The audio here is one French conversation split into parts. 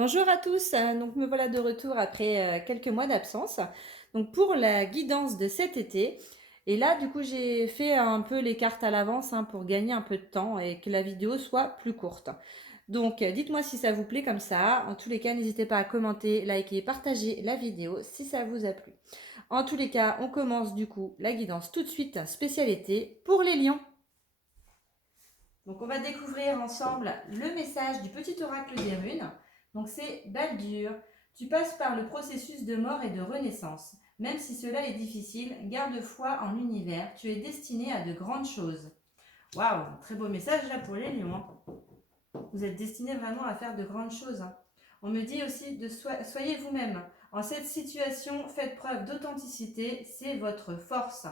Bonjour à tous, donc me voilà de retour après quelques mois d'absence. Donc pour la guidance de cet été, et là du coup j'ai fait un peu les cartes à l'avance pour gagner un peu de temps et que la vidéo soit plus courte. Donc dites-moi si ça vous plaît comme ça. En tous les cas, n'hésitez pas à commenter, liker, partager la vidéo si ça vous a plu. En tous les cas, on commence du coup la guidance tout de suite, spécialité pour les lions. Donc on va découvrir ensemble le message du petit oracle des runes. Donc c'est Baldur. Tu passes par le processus de mort et de renaissance. Même si cela est difficile, garde foi en l'univers. Tu es destiné à de grandes choses. Waouh, très beau message là pour les lions. Vous êtes destiné vraiment à faire de grandes choses. On me dit aussi de soyez vous-même. En cette situation, faites preuve d'authenticité, c'est votre force.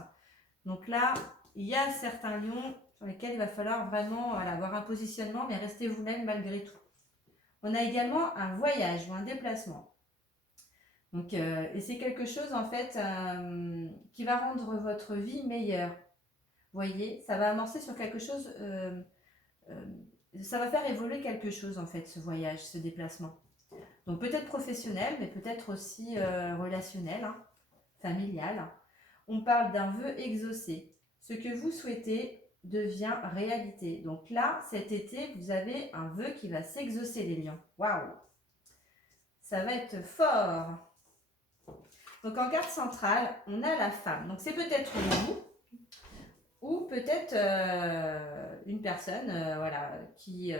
Donc là, il y a certains lions sur lesquels il va falloir vraiment avoir un positionnement, mais restez vous-même malgré tout. On a également un voyage ou un déplacement. Donc, et c'est quelque chose en fait qui va rendre votre vie meilleure. Vous voyez, ça va amorcer sur quelque chose, euh, ça va faire évoluer quelque chose en fait, ce voyage, ce déplacement. Donc peut-être professionnel, mais peut-être aussi relationnel, familial. On parle d'un vœu exaucé. Ce que vous souhaitez devient réalité. Donc là, cet été, vous avez un vœu qui va s'exaucer, les lions. Waouh! Ça va être fort! Donc en carte centrale, on a la femme. Donc c'est peut-être vous, ou peut-être une personne, voilà, qui,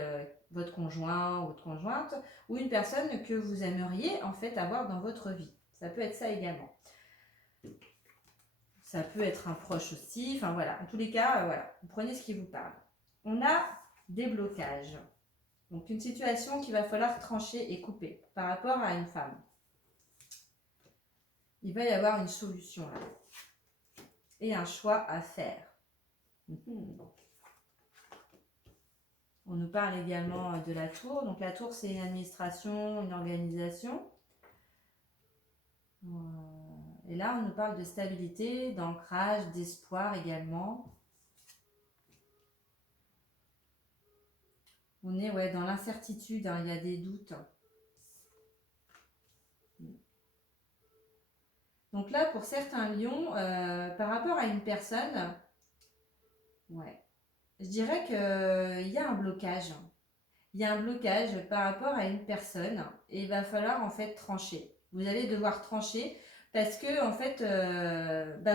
votre conjoint ou votre conjointe, ou une personne que vous aimeriez en fait avoir dans votre vie. Ça peut être ça également. Ça peut être un proche aussi, enfin voilà, en tous les cas, voilà, vous prenez ce qui vous parle. On a des blocages. Donc une situation qu'il va falloir trancher et couper par rapport à une femme. Il va y avoir une solution là. Et un choix à faire. On nous parle également de la tour. Donc la tour, c'est une administration, une organisation. Et là, on nous parle de stabilité, d'ancrage, d'espoir également. On est dans l'incertitude, il y a des doutes. Donc là, pour certains lions, par rapport à une personne, je dirais qu'il y a un blocage. Il y a un blocage par rapport à une personne et il va falloir en fait trancher. Vous allez devoir trancher parce que en fait,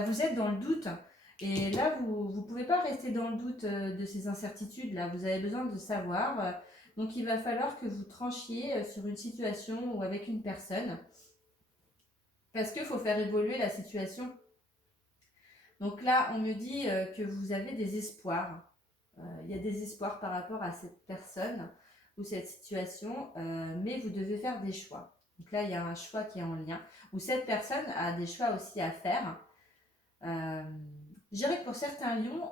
vous êtes dans le doute. Et là, vous ne pouvez pas rester dans le doute de ces incertitudes-là. Vous avez besoin de savoir. Donc, il va falloir que vous tranchiez sur une situation ou avec une personne. Parce qu'il faut faire évoluer la situation. Donc là, on me dit que vous avez des espoirs. Il y a des espoirs par rapport à cette personne ou cette situation, mais vous devez faire des choix. Donc là, il y a un choix qui est en lien, ou cette personne a des choix aussi à faire. Je dirais que pour certains lions,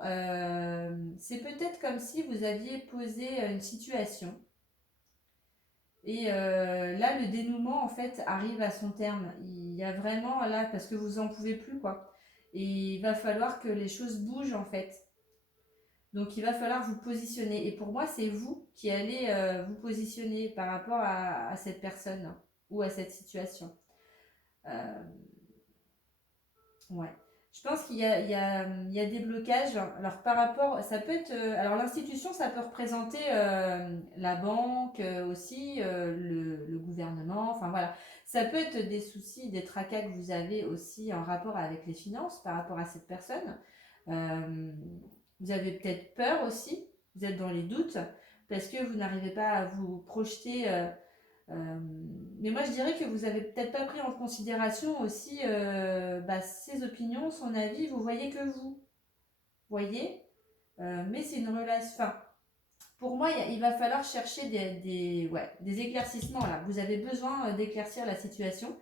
c'est peut-être comme si vous aviez posé une situation. Et là, le dénouement, en fait, arrive à son terme. Il y a vraiment, là, parce que vous en pouvez plus, quoi. Et il va falloir que les choses bougent, en fait. Donc, il va falloir vous positionner. Et pour moi, c'est vous qui allez vous positionner par rapport à cette personne ou à cette situation. Euh, ouais. Je pense qu'il y a des blocages. Alors, par rapport, ça peut être. Alors, l'institution, ça peut représenter la banque aussi, le gouvernement. Enfin, voilà. Ça peut être des soucis, des tracas que vous avez aussi en rapport avec les finances par rapport à cette personne. Euh, Vous avez peut-être peur aussi, vous êtes dans les doutes, parce que vous n'arrivez pas à vous projeter. Euh, mais moi, je dirais que vous avez peut-être pas pris en considération aussi ses opinions, son avis. Vous voyez que vous voyez, mais c'est une relation. Enfin, pour moi, il va falloir chercher des éclaircissements là. Vous avez besoin d'éclaircir la situation.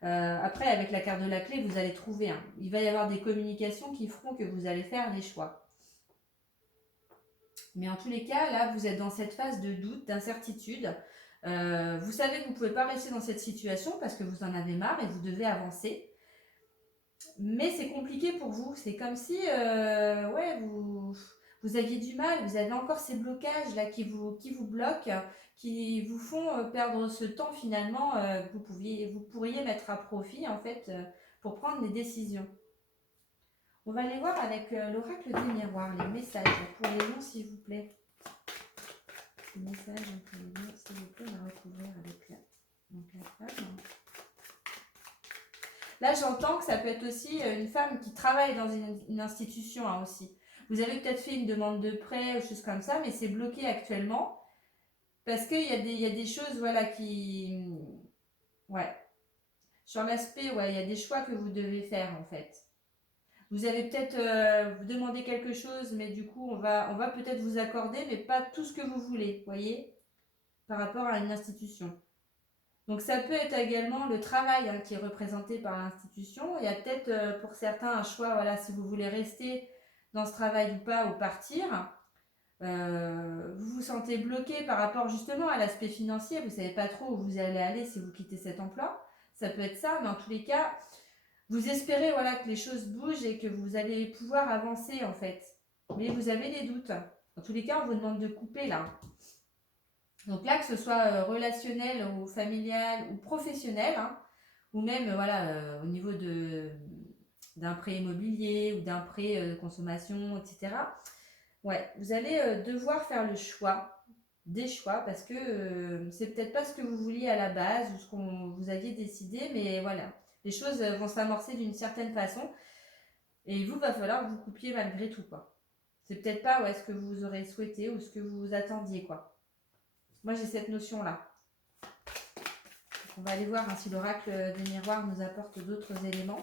Après, avec la carte de la clé, vous allez trouver. Il va y avoir des communications qui feront que vous allez faire les choix. Mais en tous les cas, là, vous êtes dans cette phase de doute, d'incertitude. Vous savez que vous ne pouvez pas rester dans cette situation parce que vous en avez marre et vous devez avancer. Mais c'est compliqué pour vous. C'est comme si, vous aviez du mal, vous avez encore ces blocages là qui vous bloquent, qui vous font perdre ce temps finalement que vous pourriez mettre à profit en fait pour prendre des décisions. On va aller voir avec l'oracle des miroirs, les messages pour les lions s'il vous plaît. Les messages pour les lions s'il vous plaît, on va recouvrir avec la femme. Là, j'entends que ça peut être aussi une femme qui travaille dans une institution hein, aussi. Vous avez peut-être fait une demande de prêt ou choses comme ça, mais c'est bloqué actuellement parce qu'il y a des choses voilà, qui... Ouais. Sur l'aspect, ouais, il y a des choix que vous devez faire en fait. Vous avez peut-être demandé quelque chose, mais du coup, on va peut-être vous accorder, mais pas tout ce que vous voulez, voyez, par rapport à une institution. Donc ça peut être également le travail hein, qui est représenté par l'institution. Il y a peut-être pour certains un choix, voilà, si vous voulez rester dans ce travail ou pas, ou partir. Vous vous sentez bloqué par rapport justement à l'aspect financier. Vous ne savez pas trop où vous allez aller si vous quittez cet emploi. Ça peut être ça, mais en tous les cas, vous espérez voilà, que les choses bougent et que vous allez pouvoir avancer en fait. Mais vous avez des doutes. En tous les cas, on vous demande de couper là. Donc là, que ce soit relationnel ou familial ou professionnel, hein, ou même voilà, au niveau d'un prêt immobilier ou d'un prêt de consommation, etc. Ouais, vous allez devoir faire le choix, des choix, parce que c'est peut-être pas ce que vous vouliez à la base ou ce qu'on vous aviez décidé, mais voilà, les choses vont s'amorcer d'une certaine façon et il vous va falloir que vous coupiez malgré tout, quoi. C'est peut-être pas ouais, ce que vous aurez souhaité ou ce que vous attendiez, quoi. Moi, j'ai cette notion-là. On va aller voir hein, si l'oracle des miroirs nous apporte d'autres éléments.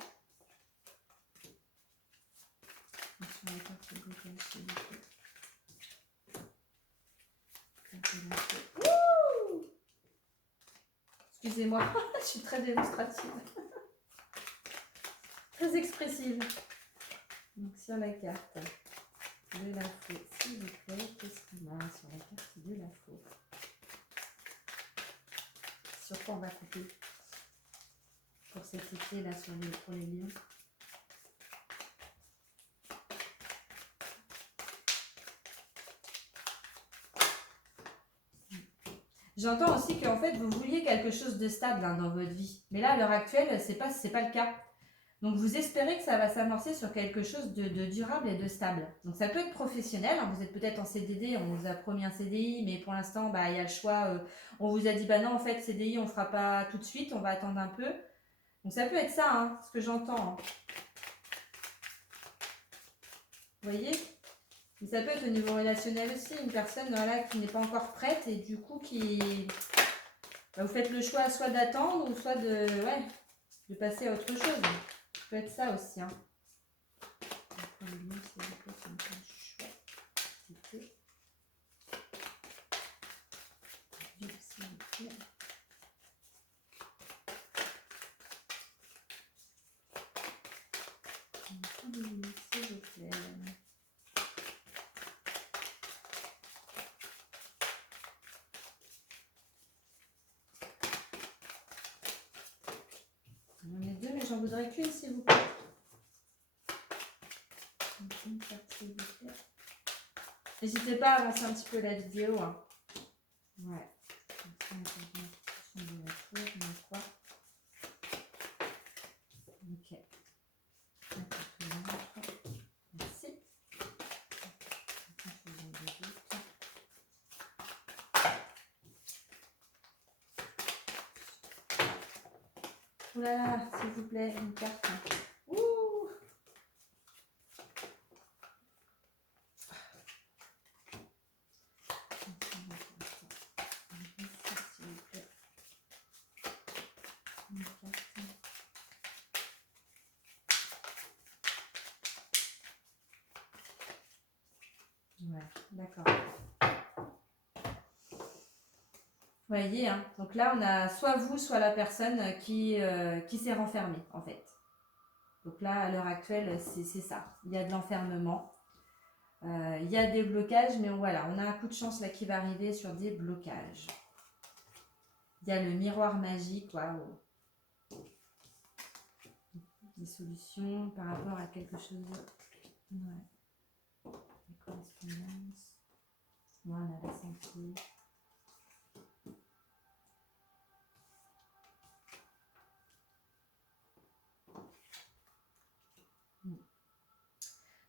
Excusez-moi, je suis très démonstrative. Très expressive. Donc sur la carte de la faux, s'il vous plaît, qu'est-ce qu'on a sur la carte de la faux? Sur quoi on va couper pour cet été là pour les lions? J'entends aussi qu'en fait vous vouliez quelque chose de stable hein, dans votre vie, mais là à l'heure actuelle c'est pas le cas. Donc vous espérez que ça va s'amorcer sur quelque chose de durable et de stable. Donc ça peut être professionnel, hein, vous êtes peut-être en CDD, on vous a promis un CDI, mais pour l'instant bah, il y a le choix, on vous a dit bah non en fait CDI on ne fera pas tout de suite, on va attendre un peu. Donc ça peut être ça, hein, ce que j'entends. Hein. Vous voyez? Mais ça peut être au niveau relationnel aussi, une personne voilà, qui n'est pas encore prête et du coup qui... Bah, vous faites le choix soit d'attendre ou soit de passer à autre chose. Ça peut être ça aussi. Hein. On est deux, mais j'en voudrais qu'une, s'il vous plaît. Une carte, s'il vous plaît. N'hésitez pas à avancer un petit peu la vidéo. Hein. Ouais. Ok. Merci. Oh là là, s'il vous plaît, une carte. Ouh. Ouais, d'accord. Vous voyez, hein. Donc là, on a soit vous, soit la personne qui s'est renfermée, en fait. Donc là, à l'heure actuelle, c'est ça. Il y a de l'enfermement. Il y a des blocages, mais voilà, on a un coup de chance là qui va arriver sur des blocages. Il y a le miroir magique, waouh. Des solutions par rapport à quelque chose de... Ouais. correspondance. Voilà, la santé.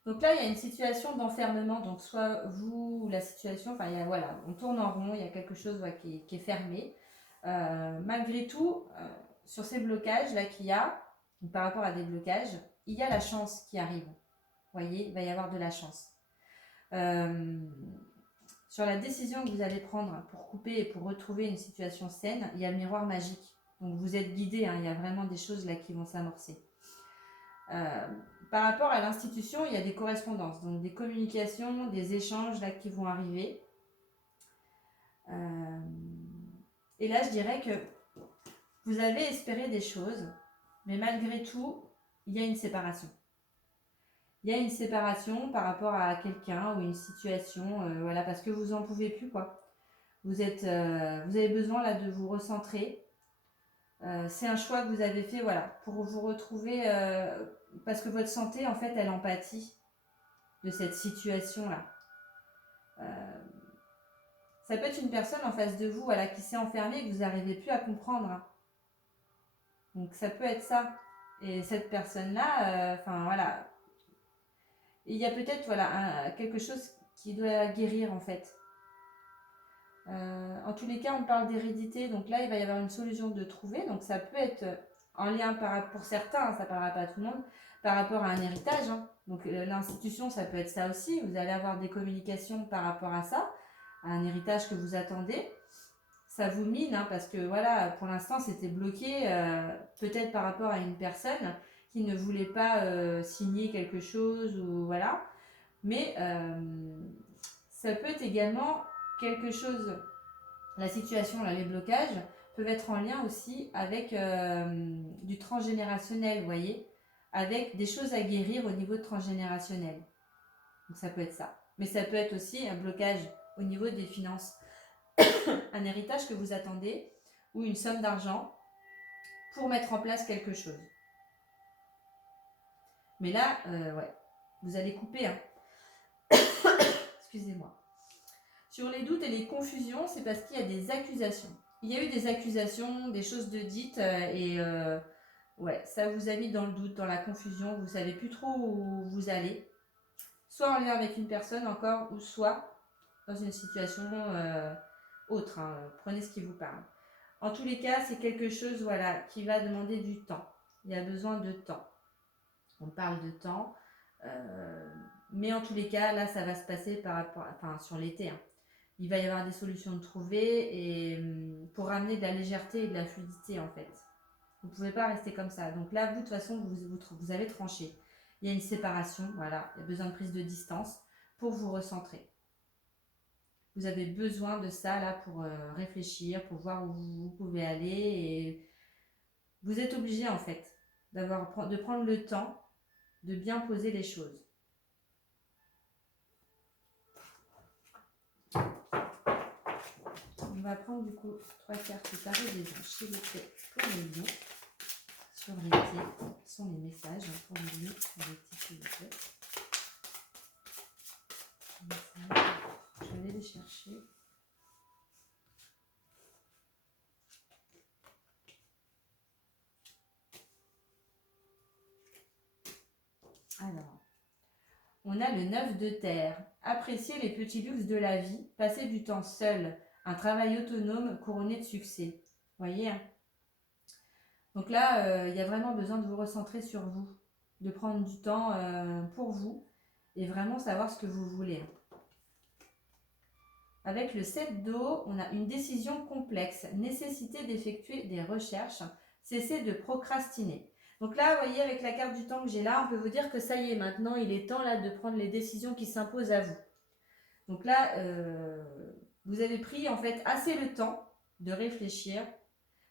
Donc là, il y a une situation d'enfermement, donc soit vous ou la situation, enfin, voilà, on tourne en rond, il y a quelque chose qui est fermé. Malgré tout, sur ces blocages-là qu'il y a, par rapport à des blocages, il y a la chance qui arrive. Vous voyez, il va y avoir de la chance. Sur la décision que vous allez prendre pour couper et pour retrouver une situation saine, il y a le miroir magique. Donc vous êtes guidé, hein, il y a vraiment des choses là qui vont s'amorcer. Par rapport à l'institution, il y a des correspondances, donc des communications, des échanges là qui vont arriver. Et là, je dirais que vous avez espéré des choses, mais malgré tout, il y a une séparation. Il y a une séparation par rapport à quelqu'un ou une situation, voilà, parce que vous n'en pouvez plus, quoi. Vous avez besoin là de vous recentrer. C'est un choix que vous avez fait, voilà, pour vous retrouver, parce que votre santé, en fait, elle empathie de cette situation-là. Ça peut être une personne en face de vous, voilà, qui s'est enfermée et que vous n'arrivez plus à comprendre. Hein. Donc ça peut être ça. Et cette personne-là, enfin voilà, il y a peut-être voilà quelque chose qui doit guérir en fait. En tous les cas, on parle d'hérédité, donc là, il va y avoir une solution de trouver. Donc ça peut être en lien pour certains, hein, ça ne parlera pas à tout le monde, par rapport à un héritage. Hein. Donc l'institution, ça peut être ça aussi. Vous allez avoir des communications par rapport à ça, à un héritage que vous attendez. Ça vous mine, hein, parce que voilà, pour l'instant, c'était bloqué, peut-être par rapport à une personne qui ne voulait pas signer quelque chose, ou voilà. Mais ça peut être également quelque chose, la situation, là, les blocages, peuvent être en lien aussi avec du transgénérationnel, vous voyez, avec des choses à guérir au niveau transgénérationnel. Donc ça peut être ça. Mais ça peut être aussi un blocage au niveau des finances. Un héritage que vous attendez ou une somme d'argent pour mettre en place quelque chose. Mais là, ouais, vous allez couper. Hein. Excusez-moi. Sur les doutes et les confusions, c'est parce qu'il y a des accusations. Il y a eu des accusations, des choses de dites et ouais, ça vous a mis dans le doute, dans la confusion. Vous ne savez plus trop où vous allez. Soit en lien avec une personne encore, ou soit dans une situation autre. Hein. Prenez ce qui vous parle. En tous les cas, c'est quelque chose voilà, qui va demander du temps. Il y a besoin de temps. On parle de temps. Mais en tous les cas, là, ça va se passer par rapport, enfin, sur l'été. Hein. Il va y avoir des solutions de trouver et pour ramener de la légèreté et de la fluidité, en fait. Vous ne pouvez pas rester comme ça. Donc là, vous, de toute façon, vous avez tranché. Il y a une séparation, voilà. Il y a besoin de prise de distance pour vous recentrer. Vous avez besoin de ça là pour réfléchir, pour voir où vous pouvez aller et vous êtes obligé en fait de prendre le temps de bien poser les choses. On va prendre du coup 3 cartes par raison chez le fait pour les lions sur l'été. Ce sont les messages pour les lions sur l'été s'il vous plaît. Je vais les chercher. Alors, on a le 9 de terre. Apprécier les petits luxes de la vie, passer du temps seul, un travail autonome couronné de succès. Vous voyez hein. Donc là, il y a vraiment besoin de vous recentrer sur vous, de prendre du temps pour vous et vraiment savoir ce que vous voulez. Avec le 7 d'eau, on a une décision complexe, nécessité d'effectuer des recherches, cesser de procrastiner. Donc là, vous voyez, avec la carte du temps que j'ai là, on peut vous dire que ça y est, maintenant, il est temps là de prendre les décisions qui s'imposent à vous. Donc là, vous avez pris en fait assez le temps de réfléchir.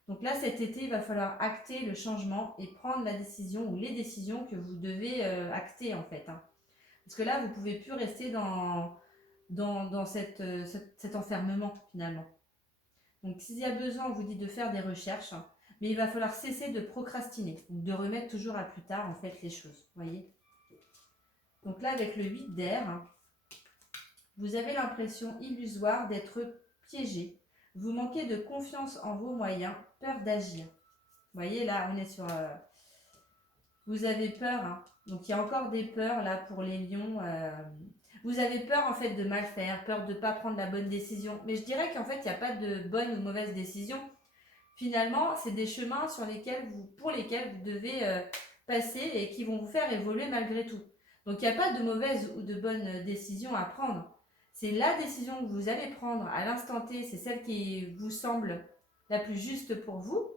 Donc là, cet été, il va falloir acter le changement et prendre la décision ou les décisions que vous devez acter en fait. Hein. Parce que là, vous ne pouvez plus rester dans cet enfermement finalement. Donc s'il y a besoin, on vous dit de faire des recherches, hein, mais il va falloir cesser de procrastiner, donc de remettre toujours à plus tard en fait les choses, voyez. Donc là avec le 8 d'air, hein, Vous avez l'impression illusoire d'être piégé. Vous manquez de confiance en vos moyens, peur d'agir. Vous voyez, là, on est sur... vous avez peur, hein. Donc, il y a encore des peurs, là, pour les lions. Vous avez peur, en fait, de mal faire, peur de ne pas prendre la bonne décision. Mais je dirais qu'en fait, il n'y a pas de bonne ou mauvaise décision. Finalement, c'est des chemins pour lesquels vous devez passer et qui vont vous faire évoluer malgré tout. Donc, il n'y a pas de mauvaise ou de bonne décision à prendre. C'est la décision que vous allez prendre à l'instant T, c'est celle qui vous semble la plus juste pour vous.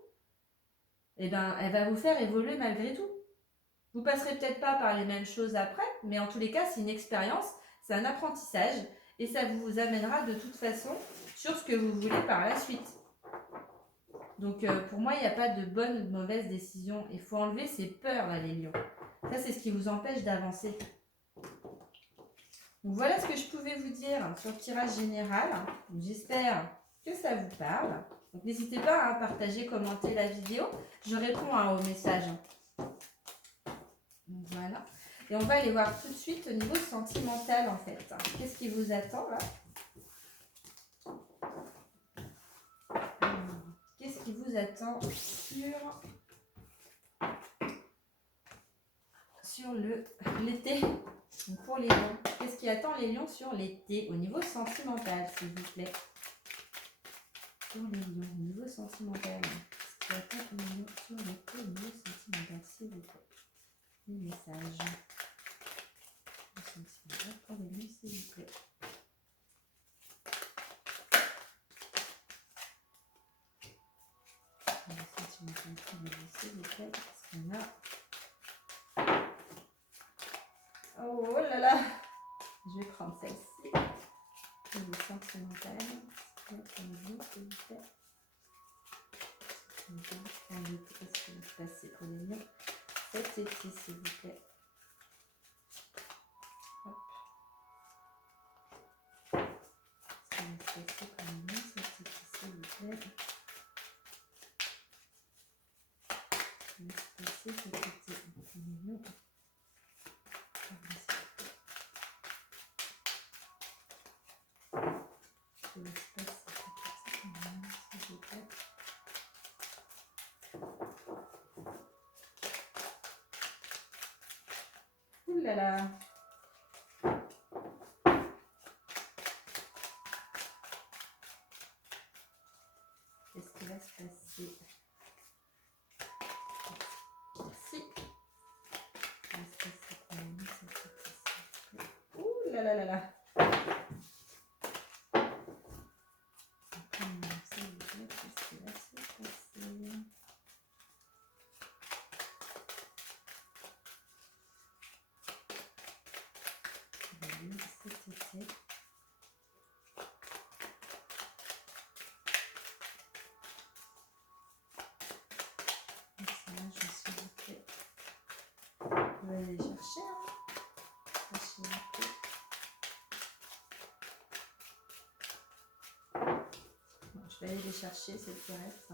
Et ben, elle va vous faire évoluer malgré tout. Vous passerez peut-être pas par les mêmes choses après, mais en tous les cas, c'est une expérience, c'est un apprentissage et ça vous amènera de toute façon sur ce que vous voulez par la suite. Donc pour moi, il n'y a pas de bonne ou de mauvaise décision. Il faut enlever ces peurs là, les lions. Ça, c'est ce qui vous empêche d'avancer. Donc voilà ce que je pouvais vous dire sur le tirage général. J'espère que ça vous parle. Donc n'hésitez pas à partager, commenter la vidéo. Je réponds aux messages. Donc voilà. Et on va aller voir tout de suite au niveau sentimental en fait. Qu'est-ce qui vous attend là? Qu'est-ce qui vous attend sur l'été? Pour les lions, qu'est-ce qui attend les lions sur l'été au niveau sentimental, s'il vous plaît? Pour les lions, au niveau sentimental. Qu'est-ce qui attend les lions sur l'été au niveau sentimental, s'il vous plaît? Les messages. Le sentimental pour les lions, s'il vous plaît. Le sentimental pour les lions, s'il vous plaît. Parce qu'on a... Oh là là! Je vais prendre celle-ci. Le sentimental. Pour les lions, s'il vous plaît. Qu'est-ce qui va se passer pour les lions cet été, s'il vous plaît? Hop. Qu'est-ce qui va se passer pour les lions cet été, s'il vous plaît? Qu'est-ce qui va se passer cet été pour les lions? Ouh là là! Qu'est-ce qui va se passer? Merci. Ouh là là là là! Qu'est-ce qui va se passer? Cet été. Message, s'il vous plaît. On va aller chercher. Bon, je vais aller les chercher, c'est le qui reste.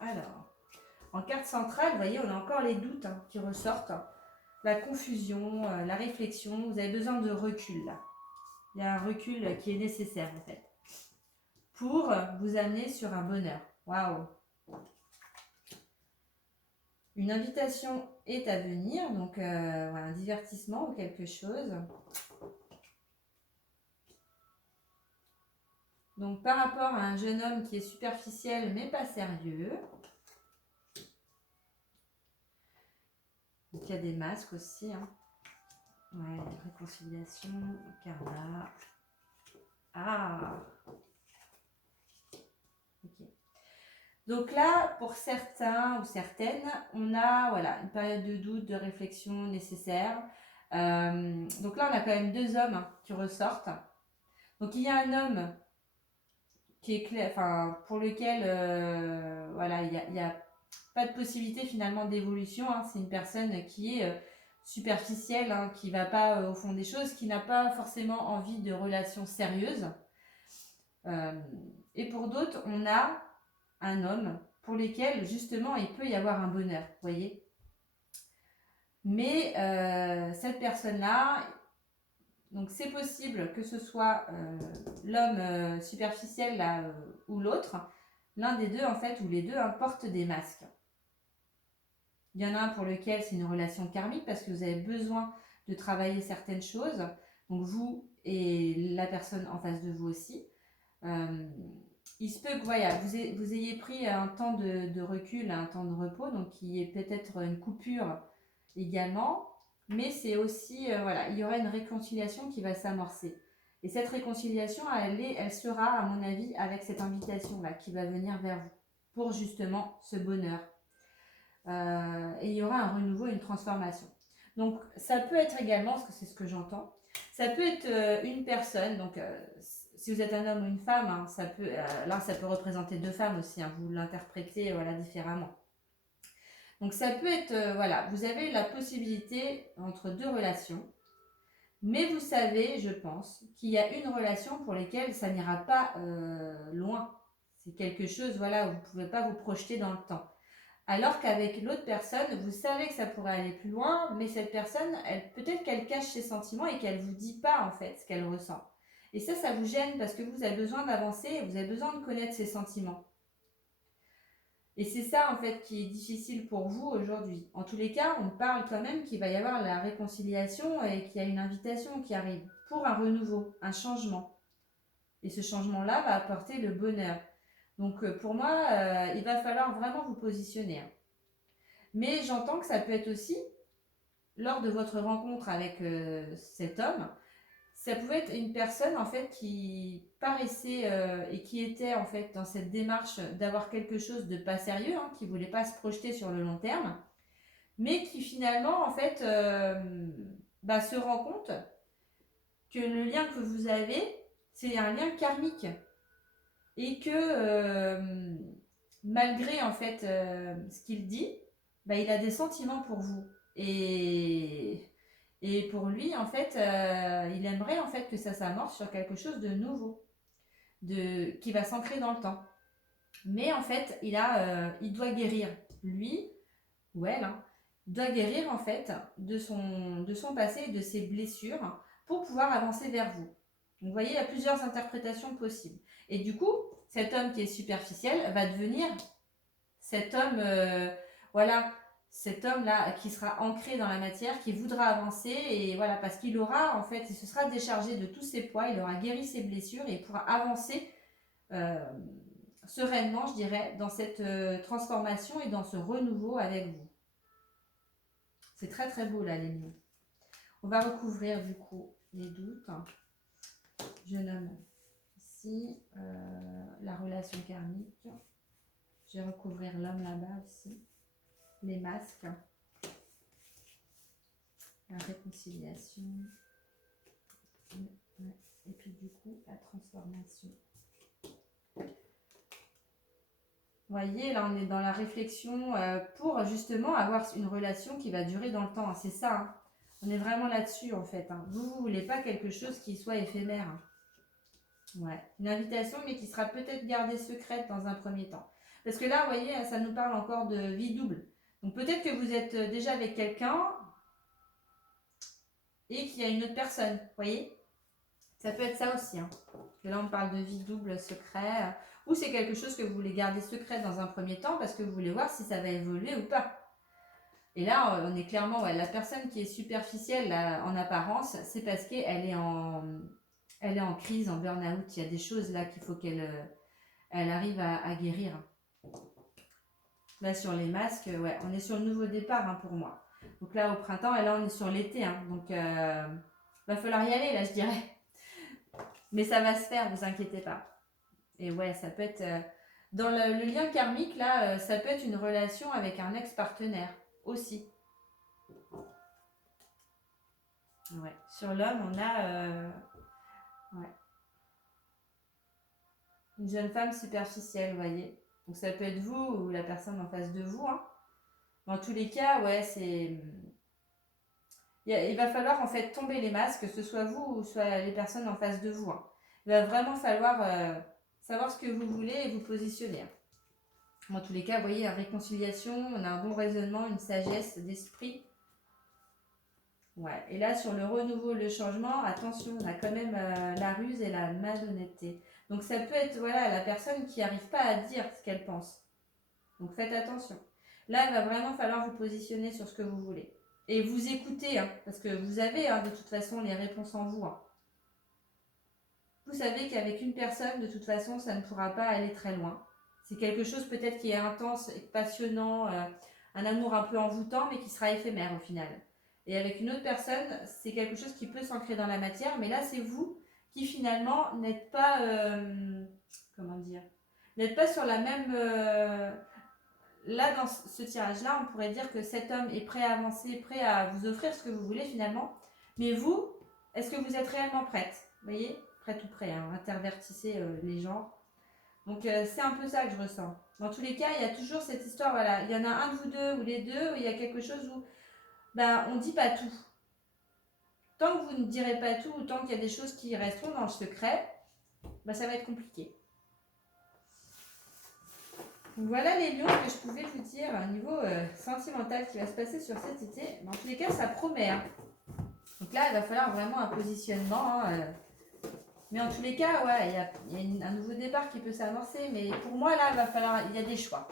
Alors, en carte centrale, vous voyez, on a encore les doutes qui ressortent. La confusion, la réflexion. Vous avez besoin de recul là. Il y a un recul qui est nécessaire en fait. Pour vous amener sur un bonheur. Waouh! Une invitation est à venir, donc voilà, un divertissement ou quelque chose. Donc par rapport à un jeune homme qui est superficiel mais pas sérieux. Donc il y a des masques aussi. Hein. Ouais, réconciliation, karma. Ah! Ok. Donc là, pour certains ou certaines, on a voilà, une période de doute, de réflexion nécessaire. Donc là, on a quand même deux hommes qui ressortent. Donc il y a un homme qui est clair, enfin, pour lequel voilà, il y a pas de possibilité finalement d'évolution. Hein. C'est une personne qui est superficielle, hein, qui ne va pas au fond des choses, qui n'a pas forcément envie de relations sérieuses. Et pour d'autres, on a un homme pour lesquels justement il peut y avoir un bonheur, vous voyez. Mais cette personne-là, donc c'est possible que ce soit l'homme superficiel là, ou l'autre, l'un des deux en fait, ou les deux portent des masques. Il y en a un pour lequel c'est une relation karmique parce que vous avez besoin de travailler certaines choses, donc vous et la personne en face de vous aussi. Il se peut que voilà, vous ayez pris un temps de recul, un temps de repos, donc il y ait peut-être une coupure également, mais c'est aussi, voilà, il y aura une réconciliation qui va s'amorcer. Et cette réconciliation, elle sera, à mon avis, avec cette invitation-là qui va venir vers vous pour justement ce bonheur. Et il y aura un renouveau, une transformation. Donc ça peut être également, parce que c'est ce que j'entends, ça peut être une personne, donc si vous êtes un homme ou une femme, hein, ça peut, là ça peut représenter deux femmes aussi, hein, vous l'interprétez voilà, différemment. Donc ça peut être, voilà, vous avez la possibilité entre deux relations, mais vous savez, je pense, qu'il y a une relation pour laquelle ça n'ira pas loin. C'est quelque chose, voilà, où vous ne pouvez pas vous projeter dans le temps. Alors qu'avec l'autre personne, vous savez que ça pourrait aller plus loin, mais cette personne, peut-être qu'elle cache ses sentiments et qu'elle ne vous dit pas en fait ce qu'elle ressent. Et ça vous gêne parce que vous avez besoin d'avancer et vous avez besoin de connaître ses sentiments. Et c'est ça en fait qui est difficile pour vous aujourd'hui. En tous les cas, on parle quand même qu'il va y avoir la réconciliation et qu'il y a une invitation qui arrive pour un renouveau, un changement. Et ce changement-là va apporter le bonheur. Donc pour moi, il va falloir vraiment vous positionner. Mais j'entends que ça peut être aussi, lors de votre rencontre avec cet homme, ça pouvait être une personne en fait qui paraissait et qui était en fait dans cette démarche d'avoir quelque chose de pas sérieux, hein, qui voulait pas se projeter sur le long terme, mais qui finalement en fait se rend compte que le lien que vous avez, c'est un lien karmique et que malgré en fait ce qu'il dit, il a des sentiments pour vous et pour lui en fait il aimerait en fait que ça s'amorce sur quelque chose de nouveau, qui va s'ancrer dans le temps. Mais en fait il doit guérir, lui ou elle, hein, doit guérir en fait de son passé et de ses blessures pour pouvoir avancer vers vous. Donc vous voyez, il y a plusieurs interprétations possibles. Et du coup, cet homme qui est superficiel va devenir cet homme, voilà, cet homme-là qui sera ancré dans la matière, qui voudra avancer, et voilà, parce qu'il aura, en fait, il se sera déchargé de tous ses poids, il aura guéri ses blessures, et il pourra avancer sereinement, je dirais, dans cette transformation et dans ce renouveau avec vous. C'est très très beau là, les lions. On va recouvrir du coup les doutes. Je nomme ici la relation karmique. Je vais recouvrir l'homme là-bas aussi. Les masques. La réconciliation. Et puis du coup, la transformation. Vous voyez, là on est dans la réflexion pour justement avoir une relation qui va durer dans le temps. C'est ça, hein. On est vraiment là-dessus en fait. Hein. Vous ne voulez pas quelque chose qui soit éphémère. Hein. Ouais, une invitation mais qui sera peut-être gardée secrète dans un premier temps. Parce que là, vous voyez, ça nous parle encore de vie double. Donc peut-être que vous êtes déjà avec quelqu'un et qu'il y a une autre personne, vous voyez. Ça peut être ça aussi. Hein. Que là, on parle de vie double, secret. Ou c'est quelque chose que vous voulez garder secret dans un premier temps parce que vous voulez voir si ça va évoluer ou pas. Et là, on est clairement, la personne qui est superficielle là, en apparence, c'est parce qu'elle est en crise, en burn-out. Il y a des choses là qu'il faut qu'elle arrive à guérir. Là, sur les masques, ouais, on est sur le nouveau départ hein, pour moi. Donc là, au printemps, et là, on est sur l'été. Hein, donc, va falloir y aller, là, je dirais. Mais ça va se faire, vous inquiétez pas. Et ouais, ça peut être... dans le lien karmique, là, ça peut être une relation avec un ex-partenaire aussi. Ouais. Sur l'homme, on a... ouais. Une jeune femme superficielle, vous voyez. Donc ça peut être vous ou la personne en face de vous. Hein. Dans tous les cas, ouais, c'est... Il va falloir en fait tomber les masques, que ce soit vous ou soit les personnes en face de vous. Hein. Il va vraiment falloir savoir ce que vous voulez et vous positionner. Hein. En tous les cas, vous voyez, la réconciliation, on a un bon raisonnement, une sagesse d'esprit. Ouais, et là, sur le renouveau, le changement, attention, on a quand même la ruse et la malhonnêteté. Donc ça peut être, voilà, la personne qui n'arrive pas à dire ce qu'elle pense. Donc faites attention. Là, il va vraiment falloir vous positionner sur ce que vous voulez. Et vous écoutez, hein, parce que vous avez de toute façon les réponses en vous. Hein. Vous savez qu'avec une personne, de toute façon, ça ne pourra pas aller très loin. C'est quelque chose peut-être qui est intense et passionnant, un amour un peu envoûtant, mais qui sera éphémère au final. Et avec une autre personne, c'est quelque chose qui peut s'ancrer dans la matière, mais là, c'est vous qui finalement n'êtes pas, comment dire, n'êtes pas sur la même... là, dans ce tirage-là, on pourrait dire que cet homme est prêt à avancer, prêt à vous offrir ce que vous voulez finalement. Mais vous, est-ce que vous êtes réellement prête? Vous voyez? Prête ou prêt, hein, intervertissez les genres. Donc c'est un peu ça que je ressens. Dans tous les cas, il y a toujours cette histoire, voilà. Il y en a un de vous deux ou les deux, où il y a quelque chose où on ne dit pas tout. Tant que vous ne direz pas tout, ou tant qu'il y a des choses qui resteront dans le secret, ça va être compliqué. Donc voilà les lions que je pouvais vous dire au niveau sentimental qui va se passer sur cet été. Dans tous les cas, ça promet. Hein. Donc là, il va falloir vraiment un positionnement. Hein, mais en tous les cas, ouais, il y a un nouveau départ qui peut s'amorcer. Mais pour moi, là, il y a des choix.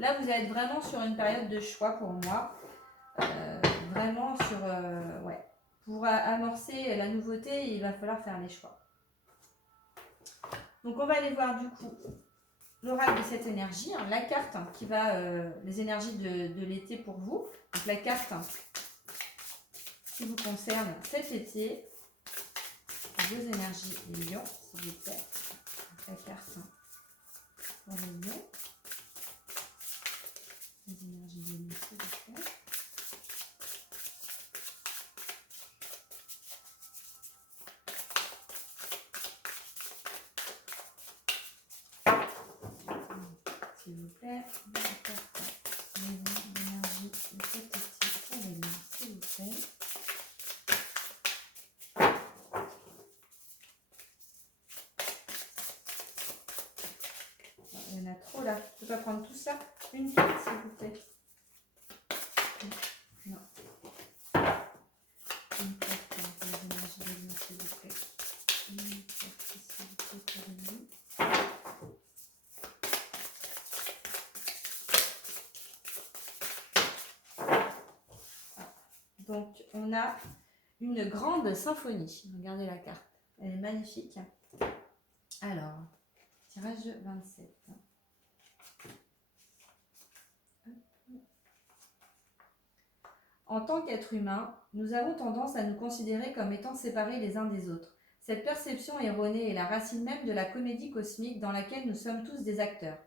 Là, vous allez être vraiment sur une période de choix pour moi. Vraiment sur... ouais. Pour amorcer la nouveauté, il va falloir faire les choix. Donc on va aller voir du coup l'oracle de cette énergie, hein, la carte qui va, les énergies de l'été pour vous. Donc la carte qui vous concerne cet été, vos énergies les lions, s'il vous plaît. Donc, la carte pour les lions, les énergies des lions, s'il vous plaît. S'il vous plaît, l'énergie de cet été pour les lions, s'il vous plaît. Il y en a trop là. Je ne peux pas prendre tout ça. Une carte, s'il vous plaît. Non. Une carte pour les énergies des lions, s'il vous plaît. Une carte, s'il vous plaît, pour les lions. Donc, on a une grande symphonie. Regardez la carte. Elle est magnifique. Alors, tirage 27. En tant qu'être humain, nous avons tendance à nous considérer comme étant séparés les uns des autres. Cette perception erronée est la racine même de la comédie cosmique dans laquelle nous sommes tous des acteurs.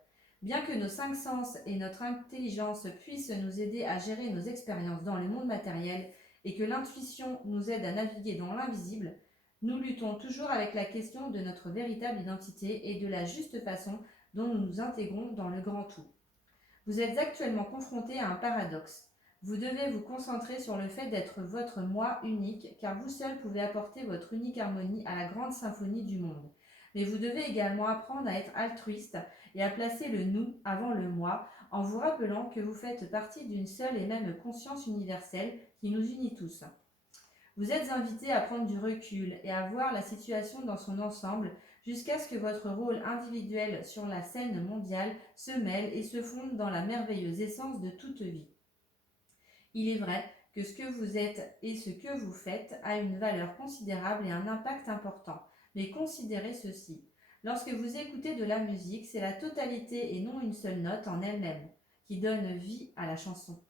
Bien que nos 5 sens et notre intelligence puissent nous aider à gérer nos expériences dans le monde matériel et que l'intuition nous aide à naviguer dans l'invisible, nous luttons toujours avec la question de notre véritable identité et de la juste façon dont nous nous intégrons dans le grand tout. Vous êtes actuellement confronté à un paradoxe. Vous devez vous concentrer sur le fait d'être votre moi unique, car vous seul pouvez apporter votre unique harmonie à la grande symphonie du monde. Mais vous devez également apprendre à être altruiste et à placer le nous avant le moi, en vous rappelant que vous faites partie d'une seule et même conscience universelle qui nous unit tous. Vous êtes invité à prendre du recul et à voir la situation dans son ensemble jusqu'à ce que votre rôle individuel sur la scène mondiale se mêle et se fonde dans la merveilleuse essence de toute vie. Il est vrai que ce que vous êtes et ce que vous faites a une valeur considérable et un impact important, mais considérez ceci. Lorsque vous écoutez de la musique, c'est la totalité et non une seule note en elle-même qui donne vie à la chanson.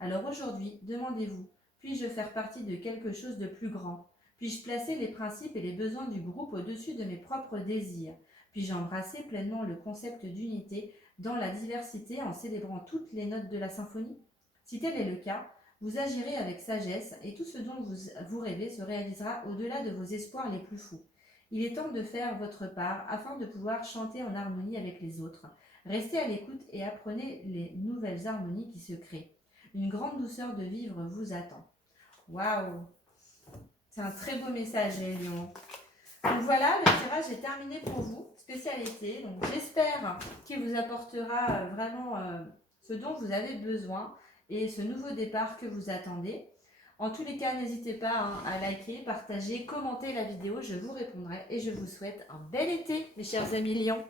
Alors aujourd'hui, demandez-vous, puis-je faire partie de quelque chose de plus grand? Puis-je placer les principes et les besoins du groupe au-dessus de mes propres désirs? Puis-je embrasser pleinement le concept d'unité dans la diversité en célébrant toutes les notes de la symphonie? Si tel est le cas, vous agirez avec sagesse et tout ce dont vous rêvez se réalisera au-delà de vos espoirs les plus fous. Il est temps de faire votre part afin de pouvoir chanter en harmonie avec les autres. Restez à l'écoute et apprenez les nouvelles harmonies qui se créent. Une grande douceur de vivre vous attend. Waouh! C'est un très beau message, les lions. Donc voilà, le tirage est terminé pour vous. spécial été. Donc j'espère qu'il vous apportera vraiment ce dont vous avez besoin et ce nouveau départ que vous attendez. En tous les cas, n'hésitez pas hein, à liker, partager, commenter la vidéo, je vous répondrai et je vous souhaite un bel été, mes chers amis lions.